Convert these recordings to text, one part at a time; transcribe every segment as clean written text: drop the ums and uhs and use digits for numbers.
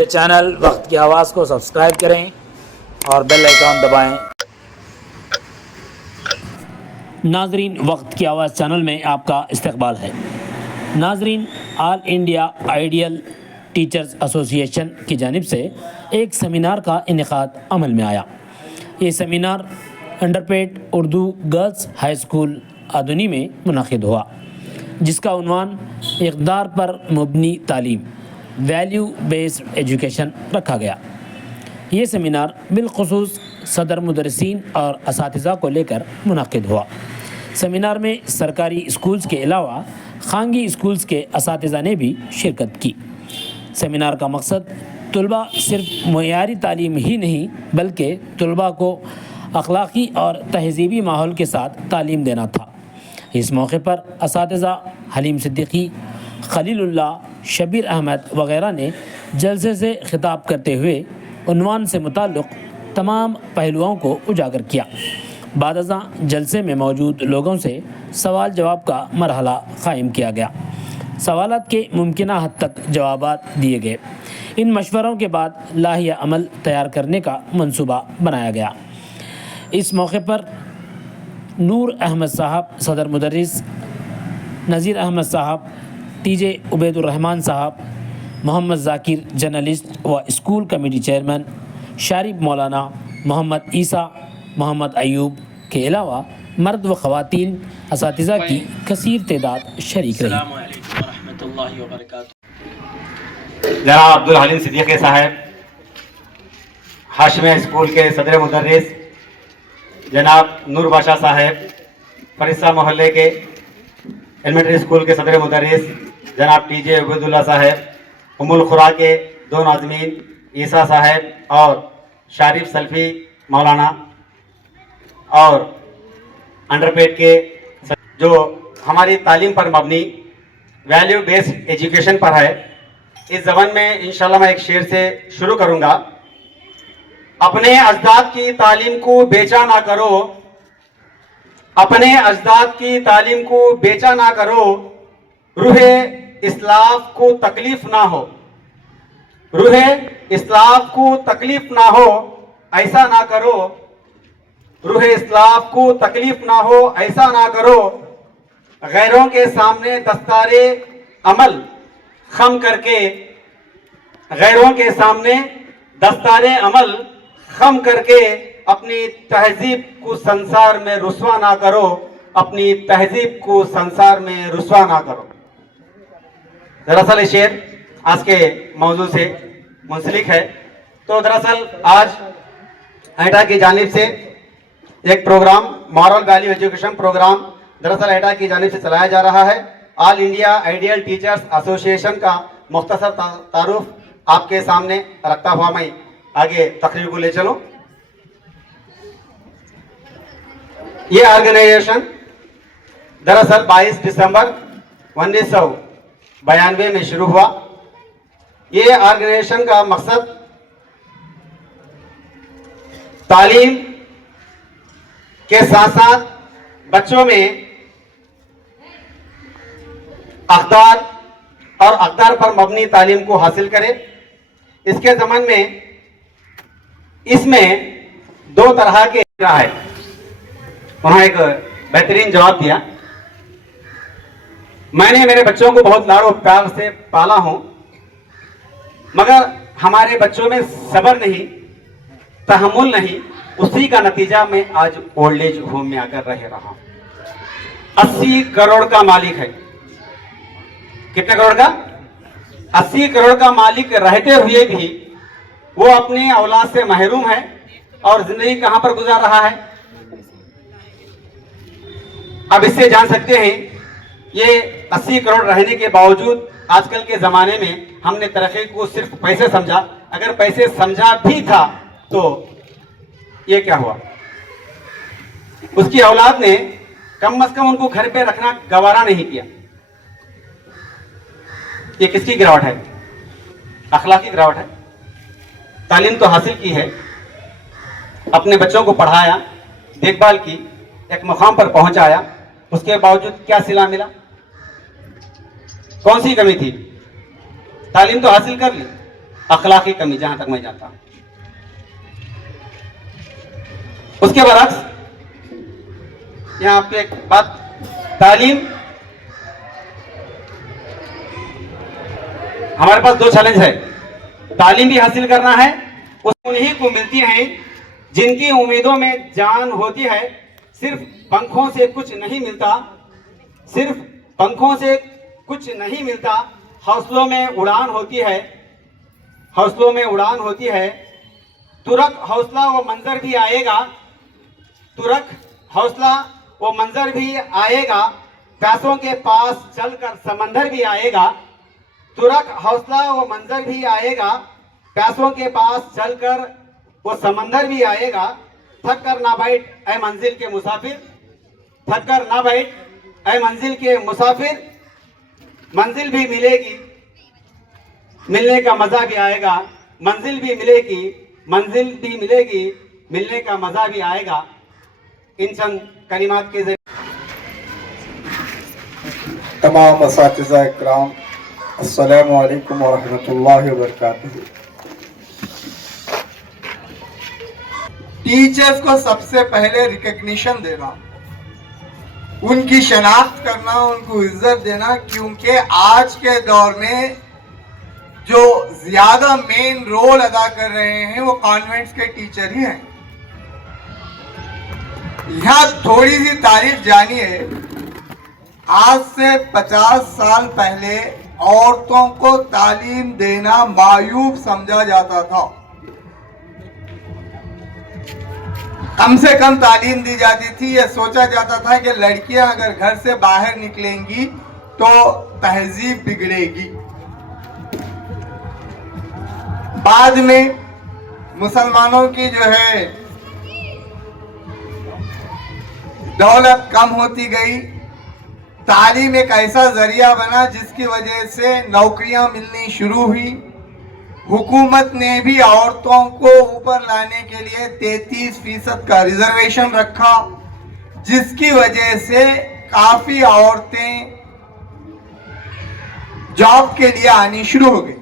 Channel वक्त की आवाज़ को सब्सक्राइब करें और बेल आइकॉन दबाएं। नाजरीन, वक्त की आवाज़ चैनल में आपका इस्तकबाल है। नाजरीन, all India ideal teachers association की जानिब से एक सेमिनार का इनेकाद अमल में आया। ये सेमिनार अंडरपेट Urdu girls high school Adoni में मुनक़िद हुआ, जिसका उन्वान इक़दार पर मुबनी तालीम वैल्यू बेस्ड एजुकेशन रखा गया। ये सेमिनार बिलख़ुसूस सदर मुदर्रिसीन और असातिज़ा को लेकर मुनक़िद हुआ। सेमिनार में सरकारी स्कूल्स के अलावा खानगी स्कूल्स के असातिज़ा ने भी शिरकत की। सेमिनार का मकसद तुलबा सिर्फ मयारी तालीम ही नहीं बल्कि तुलबा को अखलाक़ी और तहज़ीबी माहौल के साथ तालीम देना था। इस मौके पर असातिज़ा हलीम सिद्दीकी, खलीलुल्लाह, शबीर अहमद वग़ैरह ने जलसे से खिताब करते हुए उन्वान से मुताल्लिक़ तमाम पहलुओं को उजागर किया। बादअज़ां जलसे में मौजूद लोगों से सवाल जवाब का मरहला क़ायम किया गया। सवालात के मुमकिना हद तक जवाबात दिए गए। इन मशवरों के बाद लाहिया अमल तैयार करने का मंसूबा बनाया गया। इस मौके पर नूर अहमद साहब सदर मुदर्रिस, नज़ीर अहमद साहब, टीजे उबैदुर्रहमान साहब, मोहम्मद ज़ाकिर जर्नलिस्ट व स्कूल कमेटी चेयरमैन, शारिब मौलाना, मोहम्मद ईसा, मोहम्मद अयूब के अलावा मर्द व ख़वातीन असातिज़ा की कसीर तादाद शरीक रही। जनाब अब्दुल हलीम सिद्दीकी साहब, हाशमे स्कूल के सदर मुदर्रिस, जनाब नूर बादशाह साहब, फरिसा मोहल्ले के एलिमेंट्री स्कूल के सदर मुदर्रिस, जनाब टीजे उबैदुल्लाह साहब, उमुल खुरा के दो नाज़मीन ईसा साहब और शारिफ सल्फी मौलाना, और अंडरपेट के जो हमारी तालीम पर मबनी वैल्यू बेस्ड एजुकेशन पर है। इस ज़बान में इंशाल्लाह मैं एक शेर से शुरू करूँगा। अपने अजदाद की तालीम को बेचा ना करो, अपने अजदाद की तालीम को बेचा ना करो, रूहे इस्लाफ को तकलीफ ना हो, रूहे इस्लाफ को तकलीफ ना हो, ऐसा ना करो, रूहे इस्लाफ को तकलीफ ना हो, ऐसा ना करो, गैरों के सामने दस्तारे अमल खम करके, गैरों के सामने दस्तारे अमल खम करके अपनी तहजीब को संसार में रुस्वा ना करो, अपनी तहजीब को संसार में रुस्वा ना करो। दरअसल ये शेर आज के मौजू से मुंसलिक है। तो दरअसल आज एटा की जानिब से एक program, moral value education program दरअसल एटा की जानिब से चलाया जा रहा है। All India ideal teachers association का मुख्तसर तारुफ आपके सामने रखता हुआ मैं आगे तकरीर को ले चलूं। ये ऑर्गेनाइजेशन दरअसल 22 दिसंबर 1992 में शुरू हुआ। ये ऑर्गेनाइजेशन का मकसद तालीम के साथ साथ बच्चों में अक़दार और अक़दार पर मबनी तालीम को हासिल करे। इसके ज़माने में इसमें दो तरह के है। उन्होंने एक बेहतरीन जवाब दिया। मैंने मेरे बच्चों को बहुत लाड़ और प्यार से पाला हूं, मगर हमारे बच्चों में सब्र नहीं, तहम्मुल नहीं, उसी का नतीजा मैं आज ओल्ड एज होम में आकर रह रहा हूं। 80 करोड़ का मालिक है। कितने करोड़ का? 80 करोड़ का मालिक रहते हुए भी वो अपनी औलाद से महरूम है और जिंदगी कहां पर गुजार रहा है। अब इससे जान सकते हैं ये 80 करोड़ रहने के बावजूद आजकल के ज़माने में हमने तरक्की को सिर्फ पैसे समझा। अगर पैसे समझा भी था तो ये क्या हुआ, उसकी औलाद ने कम से कम उनको घर पे रखना गवारा नहीं किया। ये किसकी गिरावट है? अखलाकी गिरावट है। तालीम तो हासिल की है, अपने बच्चों को पढ़ाया, देखभाल की, एक मुकाम पर पहुंचाया, उसके बावजूद क्या सिला मिला? कौन सी कमी थी? तालीम तो हासिल कर ली, अखलाकी कमी, जहां तक मैं जानता हूं। उसके बरक्स यहाँ पे एक बात, तालीम, हमारे पास दो चैलेंज है। तालीम भी हासिल करना है, उन्हीं को मिलती है जिनकी उम्मीदों में जान होती है। सिर्फ पंखों से कुछ नहीं मिलता, सिर्फ पंखों से कुछ नहीं मिलता, हौसलों में उड़ान होती है, हौसलों में उड़ान होती है। तुरक हौसला वो मंजर भी आएगा, तुरक हौसला वो मंजर भी आएगा, प्यासों के पास चलकर समंदर भी आएगा। तुरक हौसला वो मंजर भी आएगा, प्यासों के पास चलकर वो समंदर भी आएगा। थक कर ना बैठ ऐ मंजिल के मुसाफिर, थक कर ना बैठ ऐ मंजिल के मुसाफिर, मंजिल भी मिलेगी, मिलने का मजा भी आएगा। मंजिल भी मिलेगी, मंजिल भी मिलेगी, मिलने का मजा भी आएगा। इन चंद कलिमात के तमाम असातिज़ा इकराम, अस्सलामु अलैकुम व रहमतुल्लाहि व बरकातुहू। टीचर्स को सबसे पहले रिकग्निशन देना, उनकी शनाख्त करना, उनको इज्जत देना, क्योंकि आज के दौर में जो ज्यादा मेन रोल अदा कर रहे हैं वो कॉन्वेंट्स के टीचर ही हैं। यहाँ थोड़ी सी तारीफ जानिए। आज से 50 साल पहले औरतों को तालीम देना मायूब समझा जाता था। कम से कम तालीम दी जाती थी। यह सोचा जाता था कि लड़कियां अगर घर से बाहर निकलेंगी तो तहजीब बिगड़ेगी। बाद में मुसलमानों की जो है दौलत कम होती गई, तालीम एक ऐसा जरिया बना जिसकी वजह से नौकरियां मिलनी शुरू हुई। हुकूमत ने भी औरतों को ऊपर लाने के लिए 33% का रिजर्वेशन रखा, जिसकी वजह से काफी औरतें जॉब के लिए आनी शुरू हो गई।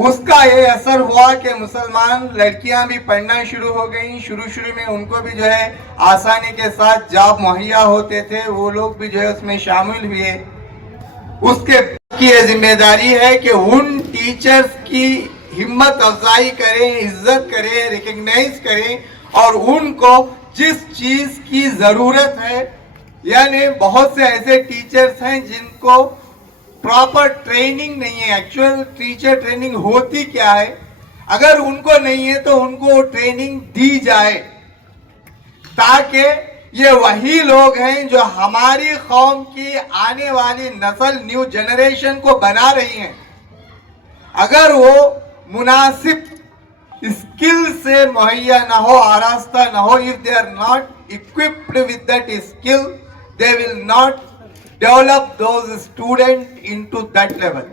उसका ये असर हुआ कि मुसलमान लड़कियां भी पढ़ना शुरू हो गई। शुरू में उनको भी जो है आसानी के साथ जॉब मुहैया होते थे, वो लोग भी जो है उसमें शामिल हुए। उसके की ये जिम्मेदारी है कि उन टीचर्स की हिम्मत अफजाई करें, इज्जत करें, रिकग्नाइज करें और उनको जिस चीज की जरूरत है, यानी बहुत से ऐसे टीचर्स हैं जिनको प्रॉपर ट्रेनिंग नहीं है। एक्चुअल टीचर ट्रेनिंग होती क्या है, अगर उनको नहीं है तो उनको ट्रेनिंग दी जाए, ताकि ये वही लोग हैं जो हमारी कौम की आने वाली नस्ल, न्यू जनरेशन को बना रही हैं। अगर वो मुनासिब स्किल से मुहैया ना हो, आरास्ता ना हो, if they are not equipped with that skill, they will not develop those student into that level.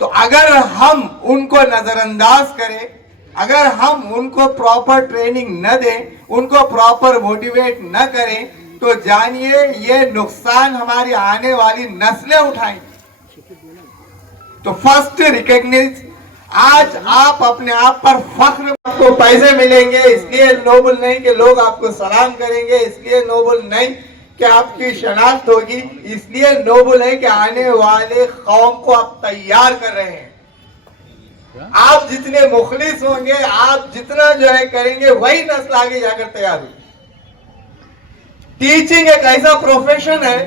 तो अगर हम उनको नजरअंदाज करें, अगर हम उनको प्रॉपर ट्रेनिंग न दें, उनको प्रॉपर मोटिवेट न करें, तो जानिए ये नुकसान हमारी आने वाली नस्लें उठाएंगी। तो फर्स्ट रिकग्नाइज, आज आप अपने आप पर फख्र, आपको पैसे मिलेंगे इसलिए नोबल नहीं कि लोग आपको सलाम करेंगे, इसलिए नोबल नहीं कि आपकी शनाख्त होगी, इसलिए नोबल है कि आने वाले कौम को आप तैयार कर रहे हैं। आप जितने मुखलिस होंगे, आप जितना जो है करेंगे, वही नस्ल आगे जाकर तैयार होगी। टीचिंग एक ऐसा प्रोफेशन है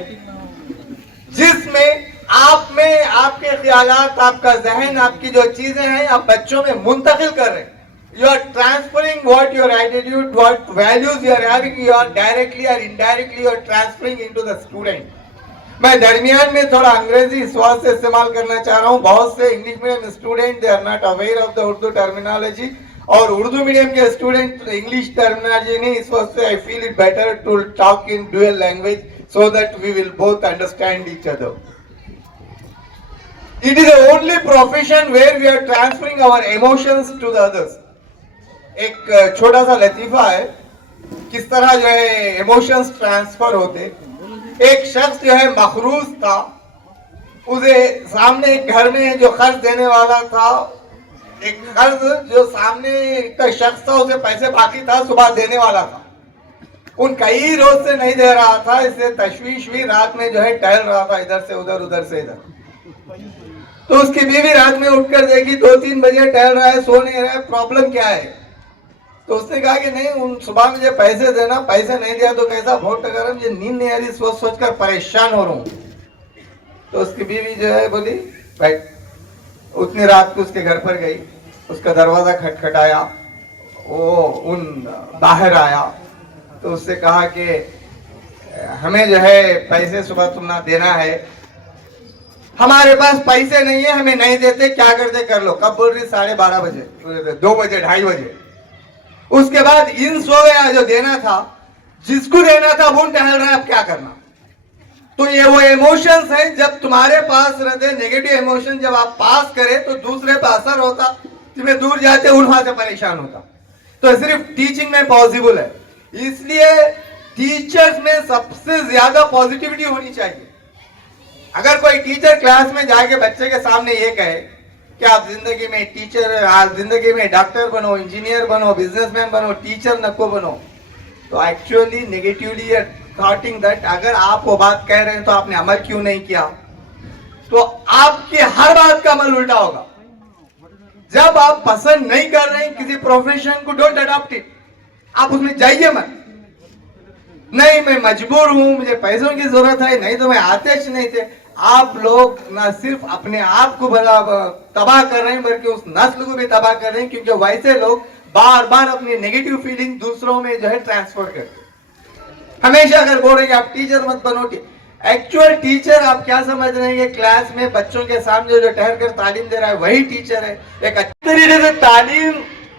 जिसमें आप में आपके ख्यालात, आपका जहन, आपकी जो चीजें हैं आप बच्चों में मुंतकिल कर रहे हैं। You are transferring what your attitude, what values you are having, you are directly or indirectly you are transferring into the student. मैं दरमियान में थोड़ा अंग्रेजी इस वास्ते से इस्तेमाल करना चाह रहा हूँ। बहुत से English medium student they are not aware of the Urdu terminology, और उर्दू मीडियम के स्टूडेंट इंग्लिश टर्मिनोलॉजी नहीं, इस वास्ते I feel it better to talk in dual language so that we will both understand each other. It is the only profession where we are transferring our emotions to the others. एक छोटा सा लतीफा है किस तरह जो है emotions transfer होते। एक शख्स जो है मखरूज था, उसे सामने एक घर में जो कर्ज देने वाला था, एक कर्ज जो सामने का शख्स था उसे पैसे बाकी था, सुबह देने वाला था, उन कई रोज से नहीं दे रहा था, इससे तशवीश हुई, रात में जो है टहल रहा था इधर से उधर उधर से इधर। तो उसकी बीवी रात में उठकर देखी 2-3 बजे टहल रहा है, सो नहीं रहा है, प्रॉब्लम क्या है? तो उसने कहा कि नहीं, उन सुबह मुझे पैसे देना, पैसे नहीं दिया तो कैसा भोट गरम, मुझे नींद नहीं आ रही, सोच सोच कर परेशान हो रहा हूँ। तो उसकी बीवी जो है बोली बैठ। उतनी रात को उसके घर पर गई, उसका दरवाजा खटखटाया, वो उन बाहर आया, तो उससे कहा कि हमें जो है पैसे सुबह तुमने देना है, हमारे पास पैसे नहीं है, हमें नहीं देते, क्या करते कर लो। कब बोल रही? 12:30 बजे, 2 बजे, 2:30 बजे। उसके बाद इन सो गया, जो देना था, जिसको देना था वो टहल रहा है, अब क्या करना। तो ये वो इमोशंस है, जब तुम्हारे पास रहते नेगेटिव इमोशन, जब आप पास करें तो दूसरे पर असर होता, तुम्हें दूर जाते वहां से परेशान होता। तो सिर्फ टीचिंग में पॉसिबल है, इसलिए टीचर्स में सबसे ज्यादा पॉजिटिविटी होनी चाहिए। अगर कोई टीचर क्लास में जाके बच्चे के सामने ये कहे कि आप जिंदगी में टीचर, आप जिंदगी में डॉक्टर बनो, इंजीनियर बनो, बिजनेसमैन बनो, टीचर नको बनो, तो एक्चुअली नेगेटिवली थॉटिंग दैट अगर आप वो बात कह रहे हैं तो आपने अमल क्यों नहीं किया, तो आपकी हर बात का अमल उल्टा होगा। जब आप पसंद नहीं कर रहे हैं किसी प्रोफेशन को, डोंट अडॉप्ट इट, आप उसमें जाइए मत। नहीं मैं मजबूर हूं, मुझे पैसों की जरूरत है, नहीं तो मैं आतिश नहीं थे। आप लोग न सिर्फ अपने आप को तबाह कर रहे हैं, बल्कि उस नस्ल को भी तबाह कर रहे हैं, क्योंकि वैसे लोग बार बार अपनी नेगेटिव फीलिंग दूसरों में जो है ट्रांसफर करते हैं। हमेशा अगर बोल रहे हैं आप टीचर मत बनो, एक्चुअल टीचर आप क्या समझ रहे हैं कि क्लास में बच्चों के सामने जो ठहर कर तालीम दे रहा है वही टीचर है। एक अच्छी तरीके से तालीम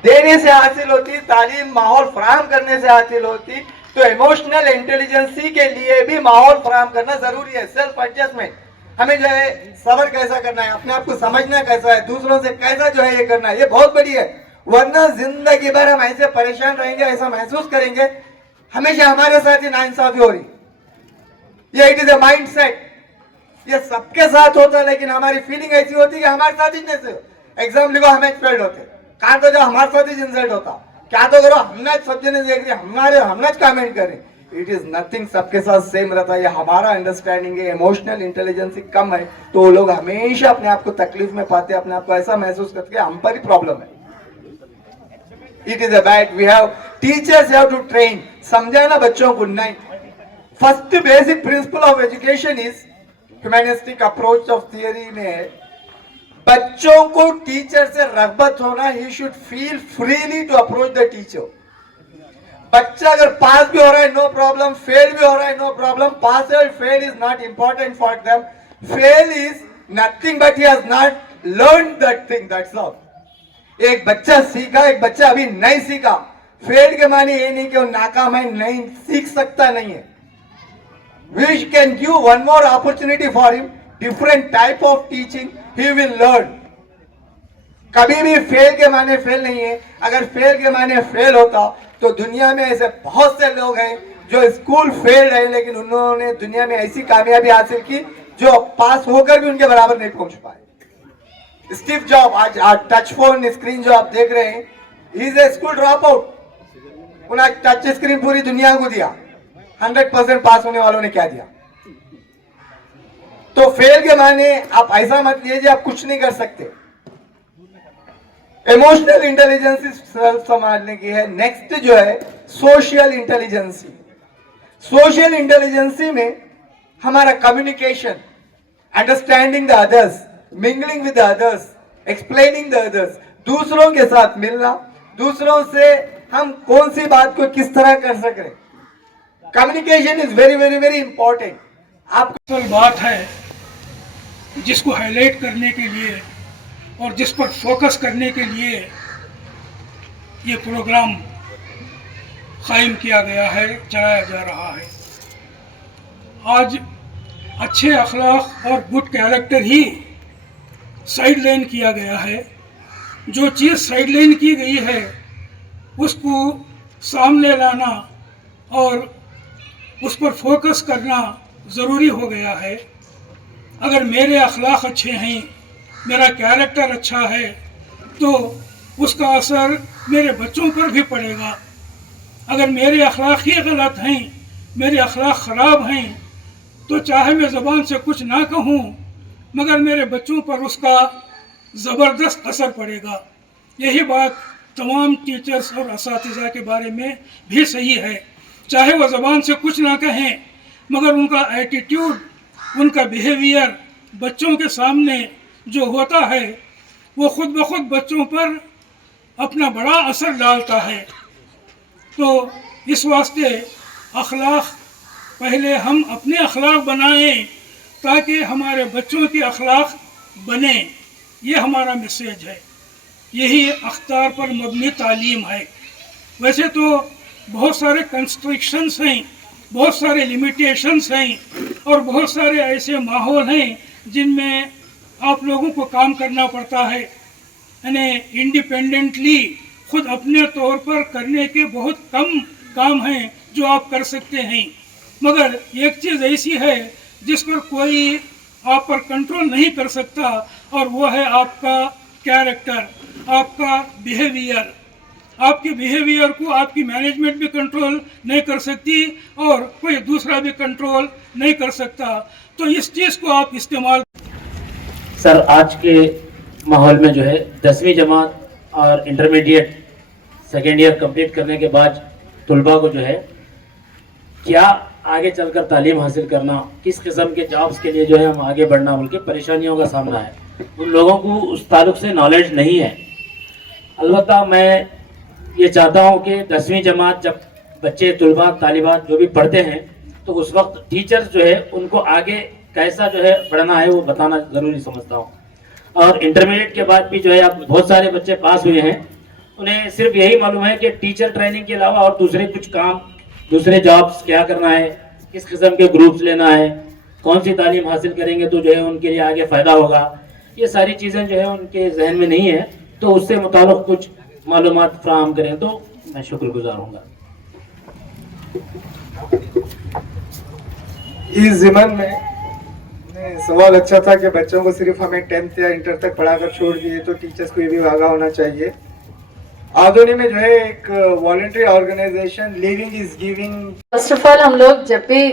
देने से हासिल होती, तालीम माहौल फराहम करने से हासिल होती, तो इमोशनल इंटेलिजेंसी के लिए भी माहौल फराहम करना जरूरी है। सेल्फ एडजस्टमेंट, हमें जो है सबर कैसा करना है, अपने आप को समझना कैसा है, दूसरों से कैसा जो है ये करना है, ये बहुत बड़ी है। वरना जिंदगी भर हम ऐसे परेशान रहेंगे, ऐसा महसूस करेंगे हमेशा हमारे साथ ही नाइंसाफी हो रही। ये it is a mind set, ये सबके साथ होता है, लेकिन हमारी फीलिंग ऐसी होती है कि हमारे साथ ही जैसे एग्जाम लिखो हमें फेल्ड होते, कहा तो जो हमारे साथ ही इंसल्ट होता, क्या तो करो हमने सब जने देख रहे, हमने कमेंट करे, इट इज नथिंग, सबके साथ सेम रहता है। ये हमारा अंडरस्टैंडिंग है, इमोशनल इंटेलिजेंस कम है, तो वो लोग हमेशा अपने आप को तकलीफ में पाते, अपने आप को ऐसा महसूस करते हम पर ही प्रॉब्लम है। It is a bad, we have teachers have to train, समझाना बच्चों को नहीं। First basic principle of education is humanistic approach of theory में बच्चों को टीचर से रगबत होना, he should feel freely to approach the teacher. बच्चा अगर पास भी हो रहा है नो प्रॉब्लम, फेल भी हो रहा है नो प्रॉब्लम, पास और fail is not important for them, fail is nothing but he has not learn that thing, that's all. एक बच्चा सीखा, एक बच्चा अभी नहीं सीखा, फेल के माने ये नहीं कि वो नाकाम है, नहीं सीख सकता नहीं है। We can give one more opportunity for him, different type of teaching, he will learn. कभी भी फेल के माने फेल नहीं है। अगर फेल के माने फेल होता तो दुनिया में ऐसे बहुत से लोग हैं जो स्कूल फेल रहे, लेकिन उन्होंने दुनिया में ऐसी कामयाबी हासिल की जो पास होकर भी उनके बराबर नहीं पहुंच पाए। स्टीव जॉब, आज टच फोन स्क्रीन जो आप देख रहे हैं, he is a school drop out. उन्हें टच स्क्रीन पूरी दुनिया को दिया, 100% पास होने वालों ने क्या दिया। तो फेल के माने आप ऐसा मत लीजिए आप कुछ नहीं कर सकते। इमोशनल इंटेलिजेंस सेल्फ संभालने की है। नेक्स्ट जो है सोशल इंटेलिजेंसी। सोशल इंटेलिजेंसी में हमारा communication, understanding the others, mingling with the others, explaining the others, दूसरों के साथ मिलना, दूसरों से हम कौन सी बात को किस तरह कर सक रहे। Communication is very very very important. आपको बात है जिसको हाईलाइट करने के लिए और जिस पर फोकस करने के लिए ये प्रोग्राम कायम किया गया है, चलाया जा रहा है। आज अच्छे अखलाक और गुड कैरेक्टर ही साइडलाइन किया गया है। जो चीज़ साइडलाइन की गई है उसको सामने लाना और उस पर फोकस करना ज़रूरी हो गया है। अगर मेरे अखलाक अच्छे हैं, मेरा कैरेक्टर अच्छा है, तो उसका असर मेरे बच्चों पर भी पड़ेगा। अगर मेरे अखलाक ही गलत हैं, मेरे अखलाक ख़राब हैं, तो चाहे मैं ज़बान से कुछ ना कहूँ, मगर मेरे बच्चों पर उसका ज़बरदस्त असर पड़ेगा। यही बात तमाम टीचर्स और असातिज़ा के बारे में भी सही है। चाहे वह ज़बान से कुछ ना कहें, मगर उनका एटीट्यूड, उनका बिहेवियर बच्चों के सामने जो होता है, वो खुद ब खुद बच्चों पर अपना बड़ा असर डालता है। तो इस वास्ते अखलाक, पहले हम अपने अखलाक बनाएं ताकि हमारे बच्चों के अखलाक बने। ये हमारा मैसेज है। यही अख्तार पर मबनी तालीम है। वैसे तो बहुत सारे कंस्ट्रिक्शंस हैं, बहुत सारे लिमिटेशंस हैं और बहुत सारे ऐसे माहौल हैं जिनमें आप लोगों को काम करना पड़ता है। यानी इंडिपेंडेंटली खुद अपने तौर पर करने के बहुत कम काम हैं जो आप कर सकते हैं, मगर एक चीज़ ऐसी है जिस पर कोई आप पर कंट्रोल नहीं कर सकता, और वो है आपका कैरेक्टर, आपका बिहेवियर। आपके बिहेवियर को आपकी मैनेजमेंट भी कंट्रोल नहीं कर सकती और कोई दूसरा भी कंट्रोल नहीं कर सकता। तो इस चीज़ को आप इस्तेमाल। सर, आज के माहौल में जो है 10वीं जमात और इंटरमीडिएट सेकेंड ईयर कंप्लीट करने के बाद तलबा को जो है क्या आगे चलकर तालीम हासिल करना, किस किस्म के जॉब्स के लिए जो है हम आगे बढ़ना, बल्कि परेशानियों का सामना है, उन लोगों को उस ताल्लुक से नॉलेज नहीं है। अलबत्ता मैं ये चाहता हूँ कि 10वीं जमात जब बच्चे तलबा तालिबात जो भी पढ़ते हैं, तो उस वक्त टीचर्स जो है उनको आगे कैसा जो है पढ़ना है वो बताना ज़रूरी समझता हूँ। और इंटरमीडिएट के बाद भी जो है अब बहुत सारे बच्चे पास हुए हैं, उन्हें सिर्फ यही मालूम है कि टीचर ट्रेनिंग के अलावा और दूसरे कुछ काम, दूसरे जॉब्स क्या करना है, किस किस्म के ग्रुप्स लेना है, कौन सी तालीम हासिल करेंगे तो जो है उनके लिए आगे फ़ायदा होगा, ये सारी चीज़ें जो है उनके जहन में नहीं है। तो उससे मुताल्लिक़ कुछ मालूमात फ्राहम करें तो मैं शुक्रगुजार हूँगा। इस ज़िमन में सवाल अच्छा था कि बच्चों को सिर्फ हमें 10th या इंटर तक पढ़ाकर छोड़ दिए, तो टीचर्स को ये भी आगाह होना चाहिए। आधुनिक में जो है एक voluntary organization living is giving. First of all हम लोग जब भी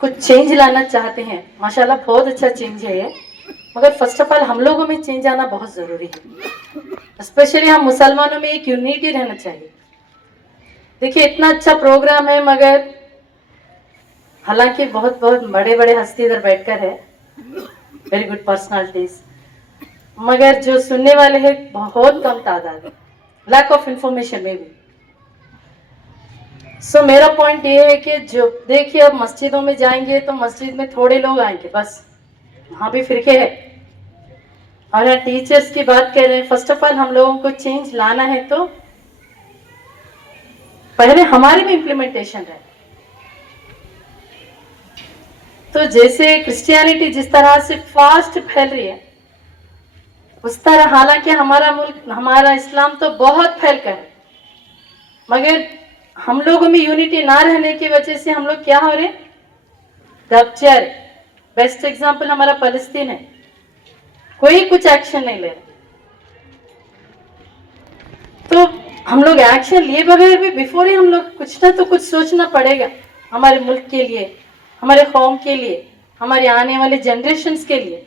कुछ चेंज लाना चाहते हैं, माशाल्लाह बहुत अच्छा चेंज है ये, मगर फर्स्ट ऑफ ऑल हम लोगों में चेंज आना बहुत ज़रूरी है। स्पेशली हम मुसलमानों में एक यूनिटी रहना चाहिए। देखिए इतना अच्छा प्रोग्राम है, मगर हालांकि बहुत बहुत बड़े बड़े हस्ती इधर बैठकर है, वेरी गुड पर्सनालिटीज, मगर जो सुनने वाले हैं बहुत कम तादाद है, लैक ऑफ इंफॉर्मेशन में भी। सो मेरा पॉइंट ये है कि जो देखिए अब मस्जिदों में जाएंगे तो मस्जिद में थोड़े लोग आएंगे बस, वहाँ भी फिरके है। और यहाँ टीचर्स की बात कर रहे हैं, फर्स्ट ऑफ ऑल हम लोगों को चेंज लाना है तो पहले हमारे में इम्प्लीमेंटेशन है। तो जैसे क्रिश्चियनिटी जिस तरह से फास्ट फैल रही है, उस तरह हालांकि हमारा मुल्क, हमारा इस्लाम तो बहुत फैल कर है, मगर हम लोगों में यूनिटी ना रहने की वजह से हम लोग क्या हो रहे, रप्चर। बेस्ट एग्जांपल हमारा फलस्तीन है, कोई कुछ एक्शन नहीं ले रहा। तो हम लोग एक्शन लिए बगैर भी बिफोर ही हम लोग कुछ ना तो कुछ सोचना पड़ेगा हमारे मुल्क के लिए, हमारे कौम के लिए, हमारे आने वाले जनरेशन्स के लिए।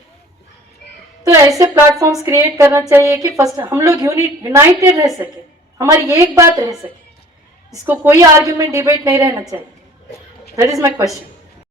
तो ऐसे प्लेटफॉर्म्स क्रिएट करना चाहिए कि फर्स्ट हम लोग यूनाइटेड रह सके, हमारी एक बात रह सके, इसको कोई आर्ग्यूमेंट डिबेट नहीं रहना चाहिए। That is my question.